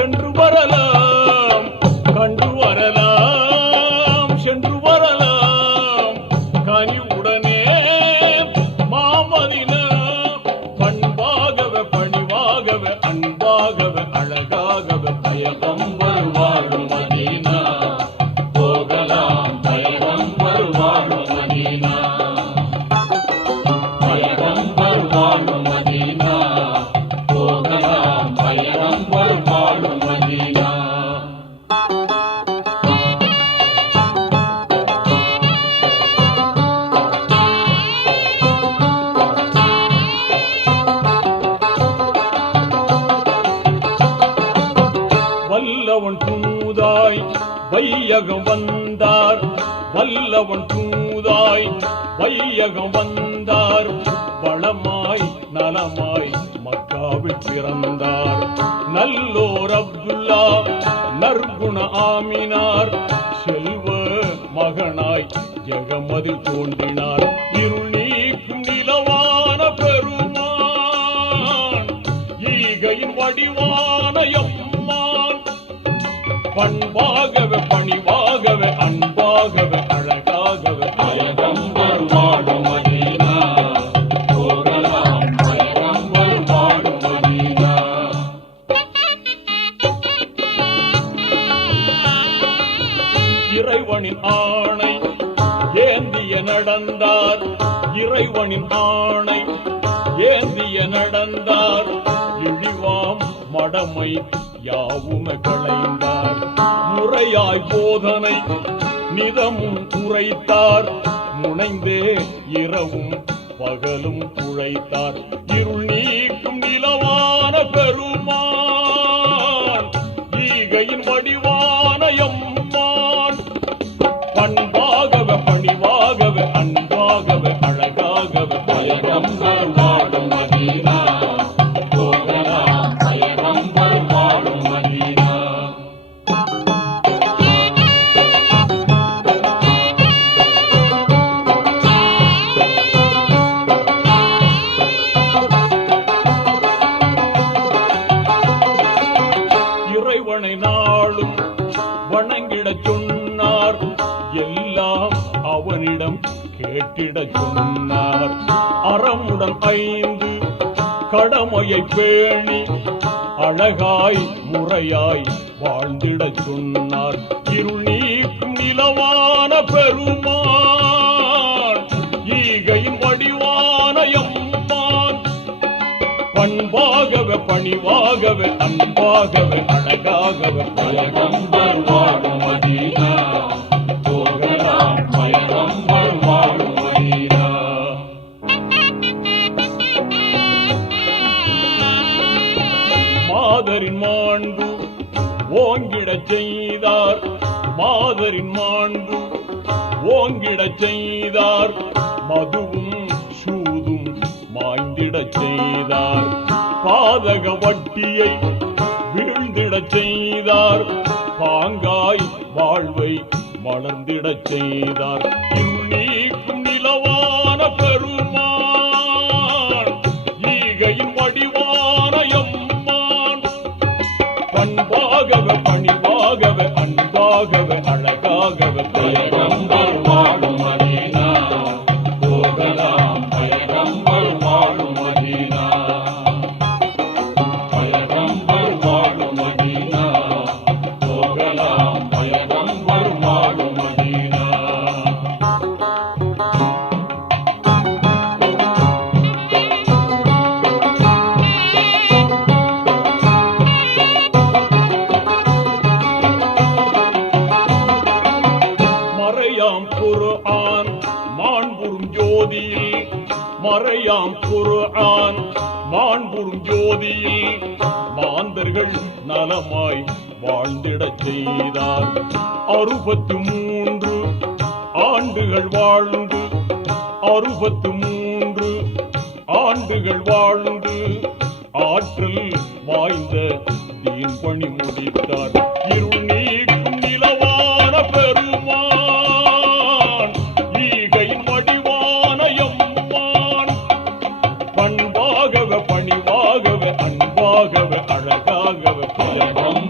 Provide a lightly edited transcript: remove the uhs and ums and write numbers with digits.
சென்று வரலாம், கண்டு வரலாம், சென்று வரலாம் கனிவுடனே மாமதினா. பண்பாகவே பணிவாகவே அன்பாகவே அழகாகவே பயகம்பர் வாழும் மதீனா. போகலாம் பயகம்பர் வாழும் மதீனா, பயகம்பர் வாழும் மதீனா. போகலாம் பயகம்பர் வாழும் மதீனா. வல்லவன் தூதாய் வையகம் வந்தார், வல்லவன் தூதாய் வையகம் வந்தார். வளமாய் நலமாய் மக்காவில் பிறந்தார். நல்லோர் அப்துல்லா நற்குண ஆமினார். செல்வ மகனாய் ஜெகமதில் தோன்றினார். இருள் நீக்கும் நிலவான பெருமான், ஈகையின் வடிவான எம்மான். பண்பாகவே பணிவாகவே அன்பாகவே அழகாகவே பயகம்பர் வாழும் மதீனா. போகலாம் பயகம்பர் வாழும் மதீனா. இறைவனின் ஆணை ஏந்திய நடந்தார், இறைவனின் ஆணை ஏந்திய நடந்தார். இழிவாம் மடமை யாவுமே களைந்தார். முறையாய் போதனை நிதமும் உரைத்தார். முனைந்தே இரவும் பகலும் உழைத்தார். இருள் நீக்கும் நிலவான பெருமான், ஈகையின் வடிவான எம்மான். பண்பாகவே பணிவாகவே அன்பாகவே அழகாகவே பயகம்பர் வாழும் மதீனா. போகலாம் பயகம்பர் வாழும் மதீனா. இறைவனை நாளும் வணங்கிடச் சொன்னார். எல்லாம் அவனிடம் கேட்டிடச் சொன்னார். அறமுடன் 5 கடமையை பேணி அழகாய் முறையாய் வாழ்ந்திடச் சொன்னார். இருள் நீக்கும் நிலவான பெருமான், ஈகையின் வடிவான எம்மான். பண்பாகவே பணிவாகவே அன்பாகவே அழகாகவே பயகம்பர் வாழும் மதீனா. போகலாம் பயகம்பர் வாழும் மதீனா. மாதரின் மாண்பு ஓங்கிடச் செய்தார், மாதரின் மாண்பு ஓங்கிடச் செய்தார். மதுவும் சூதும் மாய்ந்திடச் செய்தார். பாதக வட்டியை வீழ்ந்திடச் செய்தார். பாங்காய் வாழ்வை மலர்ந்திடச் செய்தார். இருள் நீக்கும் நிலவான பெருமான், ஈகையின் வடிவான எம்மான். பண்பாகவே பணிவாகவே அன்பாகவே அழகாகவே பயகம்பர் வாழும் மதீனா. போகலாம் பயகம்பர் வாழும் மதீனா. பயகம்பர் வாழும் மதீனா. போகலாம் பயகம்பர் வாழும் மதீனா. மறையாம் குர்ஆன் மாண்புறும் ஜோதியில், மறையாம் குர்ஆன் மாண்புறும் ஜோதியில். மாந்தர்கள் நலமாய் வாழ்ந்திடச் செய்தார். 63 ஆண்டுகள் வாழ்ந்து, 63 ஆண்டுகள் வாழ்ந்து ஆற்றல் வாய்ந்த தீன் பணி முடித்தார். இருள் நீக்கும் நிலவான பெருமான், ஈகையின் வடிவான எம்மான். பண்பாகவே பணிவாகவே அன்பாகவே அழகாகவே பயகம்